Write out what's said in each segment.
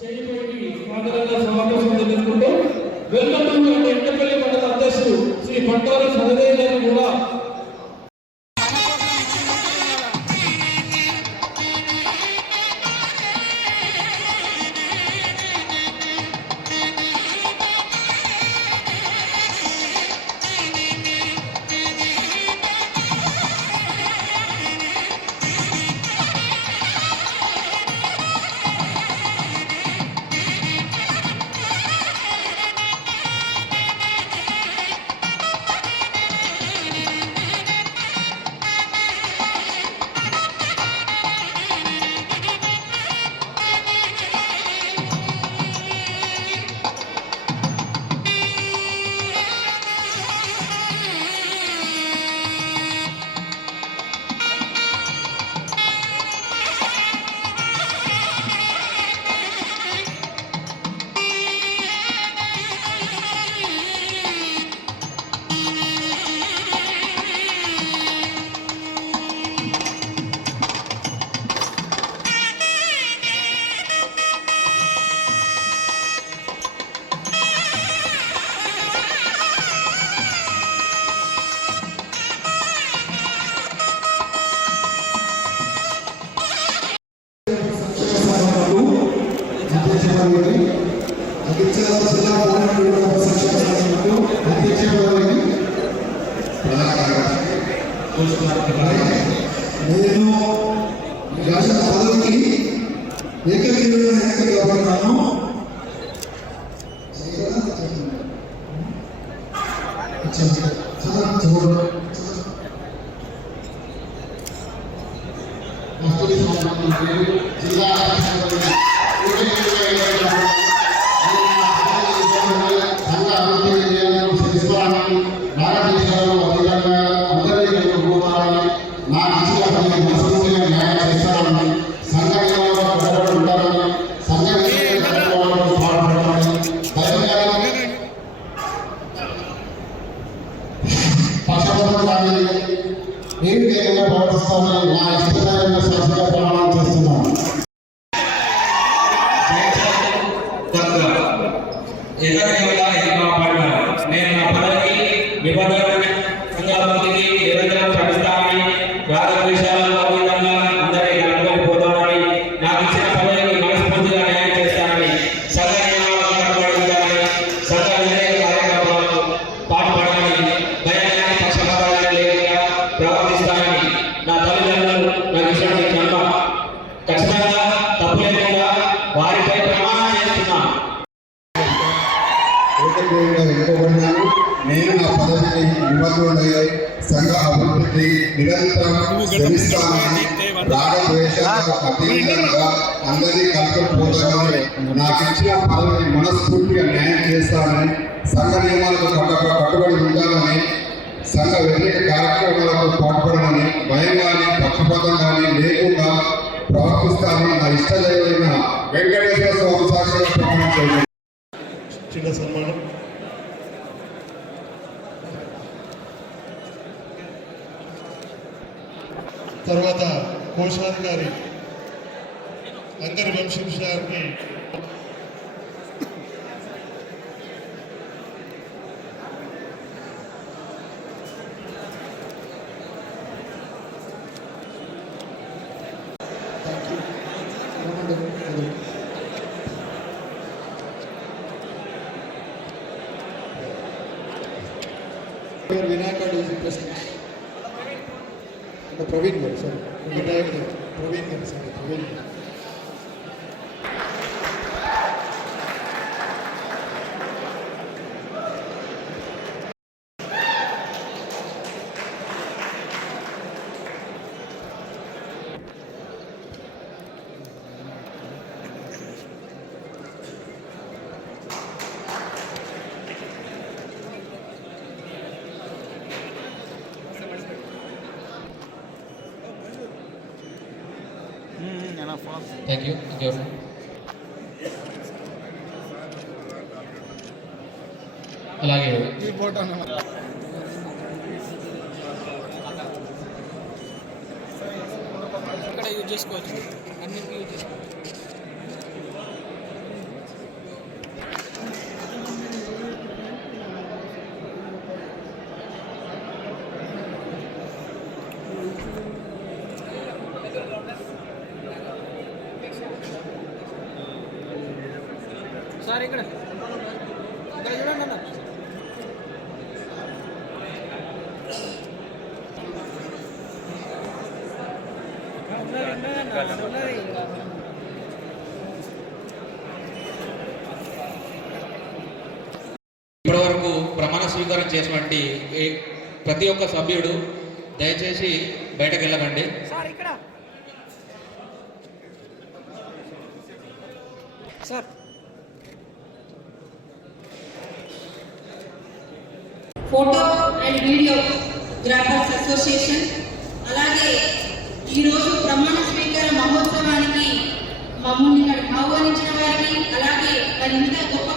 చేయబడి జరుగుతుంటే వెల్కమ్ ఎండపల్లి మండల అధ్యక్షుడు శ్రీ పట్టాల సదదేవ్ గారు కూడా అధ్యక్షురాలిని జగిత్యాల జిల్లా పోరాట శిక్షణ సంఘంకు అధ్యక్షురాలిని ప్రధాన కార్యదర్శి నేను ఈ రాష్ట్ర పదవికి ఏకగ్రీవంగా ఎన్నిక కాబడుతున్నాను చూడండి మస్తూరి ఏకగ్రీవంగా నేను నా పదవికి నిబంధనలకు సంఘాభివృద్ధికి నిరంతరం శ్రమిస్తానని రాగద్వేషాలకు అతీతంగా అందరికీ కలుపుకొని పోతానని నాకు ఇచ్చిన పదవికి మనస్ఫూర్తిగా న్యాయం చేస్తానని సంఘ సంఘ కార్యక్రమాలకు పాటుపడాలని పక్షపాతాన్ని లేకుండా ప్రవర్తిస్తానని నా తల్లిదండ్రులు నాకు నేను నా పదవికి నిబద్ధుడయ్యే సంఘ అభివృద్ధికి నిరంతరం శ్రమిస్తానని రాగద్వేషాలకు అతీతంగా అందరినీ కలుపుకుపోతానని నాకు ఇచ్చిన పదవిని మనస్ఫూర్తిగా న్యాయం చేస్తానని సంఘ నియమాలకు కట్టుబడి ఉంటానని సంఘ వ్యతిరేక కార్యక్రమాలకు పాల్పడనని భయం కానీ పక్షపాతం కానీ లేకుండా ప్రవర్తిస్తానని నా ఇష్టదైవమైన వెంకటేశ్వర స్వామి సాక్షిగా ప్రమాణం తర్వాత కోశాధికారి అందరి వంశీష్ గారికి వినాయక ప్రెసిడెంట్ సార్ వినాయక్ గారు ప్రవీణ్ గారు సార్ ప్రవీణ్ గారు థ్యాంక్ యూ థ్యాంక్ యూ అలాగే ఇక్కడ యూజ్ చేసుకోవచ్చు అన్నిటికీ యూజ్ చేసుకోవచ్చు సార్ ఇక్కడ. ఇక్కడ చూడండి అన్న. ఉన్నది ఉన్నది అన్న ఉన్నది ఇప్పటి వరకు ప్రమాణ స్వీకారం చేసినటువంటి ప్రతి ఒక్క సభ్యుడు దయచేసి బయటకు వెళ్ళకండి. సార్ ఇక్కడ. Sir photo and videographers association. అలాగే ఈరోజు ప్రమాణ స్వీకార మహోత్సవానికి మమ్మల్ని ఆహ్వానించిన వారికి అలాగే మరి ఇంత గొప్ప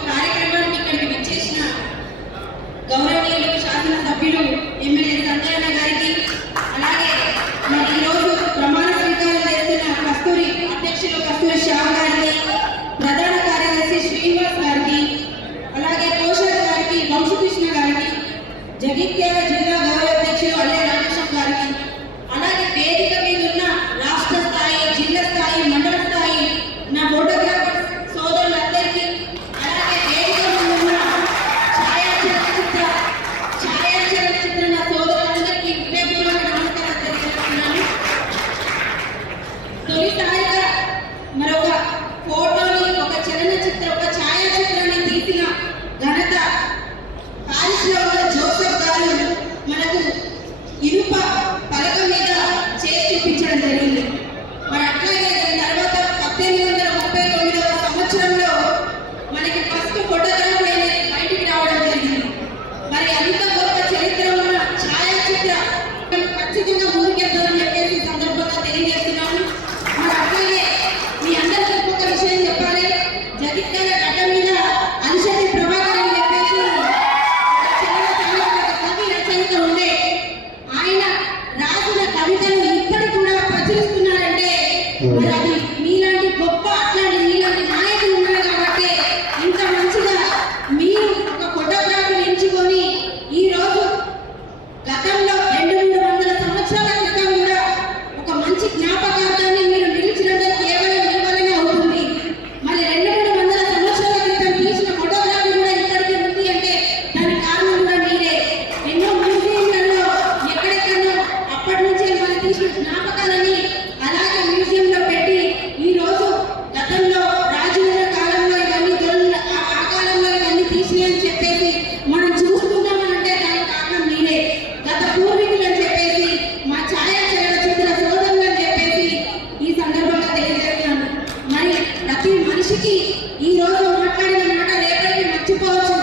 మనిషికి ఈ రోజు మాట్లాడిన మాట రేపటికి మర్చిపోవచ్చు.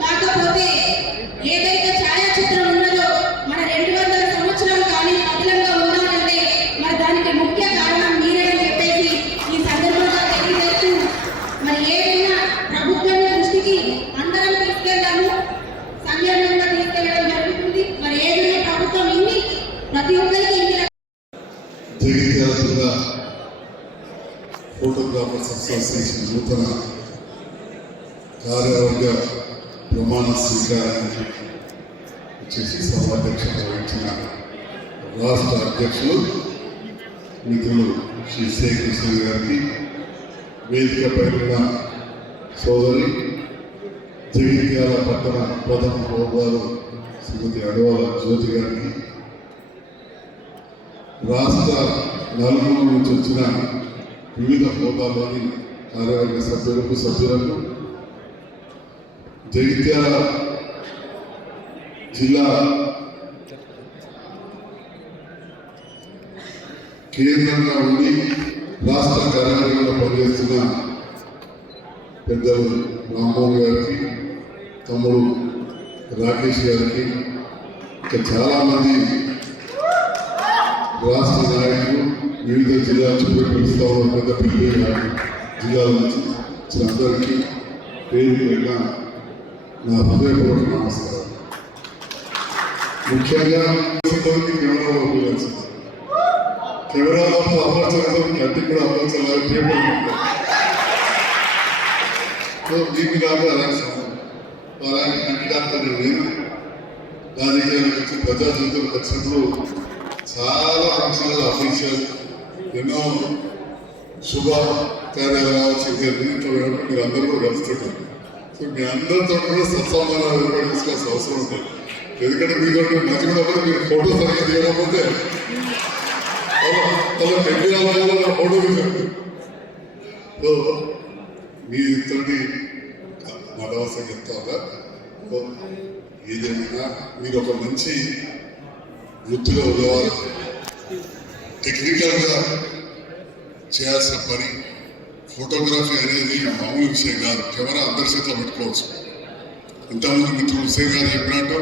కాకపోతే ఏదైతే ఛాయాచిత్రం ఉన్నదో మన రెండు వందల సంవత్సరాలు కానీ పదిలంగా ఉండాలంటే మరి దానికి ముఖ్య కారణం మీరే అని చెప్పేసి ఈ సందర్భంగా తెలియజేస్తూ మరి ఏదైనా ప్రభుత్వం దృష్టికి అందరం తీసుకెళ్తాము సంయమనంగా తీసుకెళ్ళడం జరుగుతుంది. మరి ఏదైనా ప్రభుత్వం ఇన్ని ప్రతి ఒక్కరికి ఇన్ని జగిత్యాల జిల్లా ఫోటోగ్రాఫర్స్ అసోసియేషన్ నూతన కార్యవర్గ ప్రమాణ స్వీకారానికి వచ్చేసి సభాధ్యక్షత వహించిన రాష్ట్ర అధ్యక్షులు మిత్రులు శ్రీ శ్రీకృష్ణ గారికి వేదికపై ఉన్న సోదరి జగిత్యాల పట్టణ ప్రథమ హోదాలు శ్రీమతి అడవాల జ్యోతి గారికి రాష్ట్ర నలుగురు నుంచి వచ్చిన వివిధ హోదాల్లోని కార్యవర్గ సభ్యులకు సభ్యులకు జగిత్యాల జిల్లా కేంద్రంగా ఉండి రాష్ట్ర కార్యాలయంలో పనిచేస్తున్న పెద్దలు రామ్మోహన్ గారికి తమ్ముడు రాకేష్ గారికి ఇంకా చాలామంది రాష్ట్ర నాయకులు వివిధ జిల్లా చుట్టూ పిలుస్తూ ఉన్న పెద్ద పిల్లి జిల్లాల నుంచి వచ్చిన అందరికీ పేరు పేరున నా హృదయపూర్వక నమస్కారం ముఖ్యంగా సిబ్బంది కెమెరా ఉపయోగించి కెమెరాలో అమర్చడం కంటికి కూడా అమర్చాలి పేపర్ సో మీకు నాకు అలాంటి సమయం అలాంటి కంటి డాక్టర్ నేను రాజకీయాలకు వచ్చి ప్రజా జీవితంలోకి వచ్చినప్పుడు చాలా ఫంక్షన్లు అఫీషియల్ ఎన్నో శుభ కానీ అలా వచ్చింది వెళ్ళినప్పుడు మీరు అందరూ కూడా కలుస్తుంటారు సో మీ అందరితో కూడా సత్సంబంధాలు ఏర్పడించుకోవాల్సిన అవసరం ఉంటుంది ఎందుకంటే మీతో మంచి కూడా మీరు ఫోటో సరిగ్గా తీయకపోతే అలా పెట్టి ఫోటో తీసారు సో మీతోటి మాధవసం చెప్తా సో ఏదేమైనా మీరు ఒక మంచి వృత్తిలో ఉన్నవారు టెక్నికల్గా చేయాల్సిన పని ఫోటోగ్రఫీ అనేది మామూలు విషయం కాదు. కెమెరా అందరి చేతిలో పెట్టుకోవచ్చు. ఇంతకుముందు మిత్రులు హుసేన్ గారు చెప్పినట్టు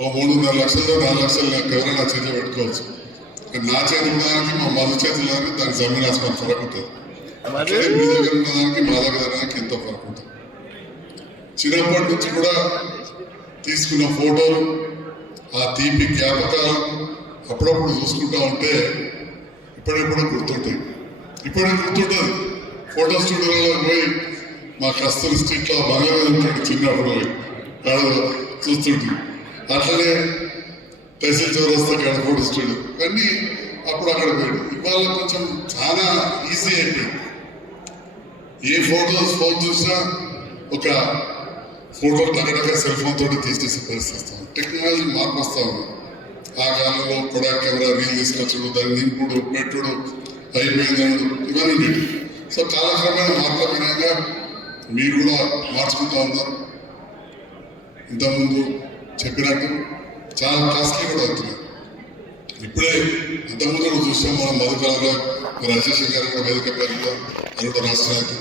ఓ మూడున్నర లక్షలతో నాలుగు లక్షలు నా కెమెరా నా చేతిలో పెట్టుకోవచ్చు. నా చేతిలో ఉన్నదానికి మా మధు చేతిలో దానికి జమీన్ ఆస్మాన్ ఫరక్ ఉంటుంది. మీ దగ్గర ఉన్నదానికి మా దగ్గర ఉన్నదానికి ఎంతో ఫరక్ ఉంటుంది. చిన్నప్పటి నుంచి కూడా తీసుకున్న ఫోటోలు ఆ తీపి జ్ఞాపకాలు అప్పుడప్పుడు చూసుకుంటా ఉంటే ఇప్పుడెప్పుడు గుర్తుంటాయి. ఇప్పుడే గుర్తుంటుంది ఫోటో స్టూడియోలో పోయి మా కస్తూరి స్ట్రీట్లో బాగా ఉంటాడు చిన్నప్పుడు పోయి. ఆడ అట్లనే తహసీల్ చౌరస్తా కాడ ఫోటో స్టూడియో అన్నీ అప్పుడు అక్కడ పోయాడు. ఇవాళ కొంచెం చాలా ఈజీ అయిపోయింది. ఏ ఫోటోస్ ఫోన్ చూసినా ఒక ఫోటో టగటగా సెల్ ఫోన్ తోటి తీసేసే పరిస్థితి టెక్నాలజీ మార్పు వస్తూ ఉంది. ఆ కాలంలో కూడా కెమెరా రీల్ తీసుకొచ్చుడు దాన్ని నింపుడు పెట్టుడు అయిపోయిందనుడు ఇవన్నీ సో సో కాలక్రమేణా మార్పులమైనాక మీరు కూడా మార్చుకుంటా ఉన్నారు. ఇంతకుముందు చెప్పినట్టు చాలా కాస్ట్లీ కూడా అవుతున్నాయి. ఇప్పుడే ఇంతకుముందు కూడా చూసాం మనం మధుకాలంలో రాజశేఖర్ గారు కూడా వేదిక పేరు కూడా రాష్ట్రానికి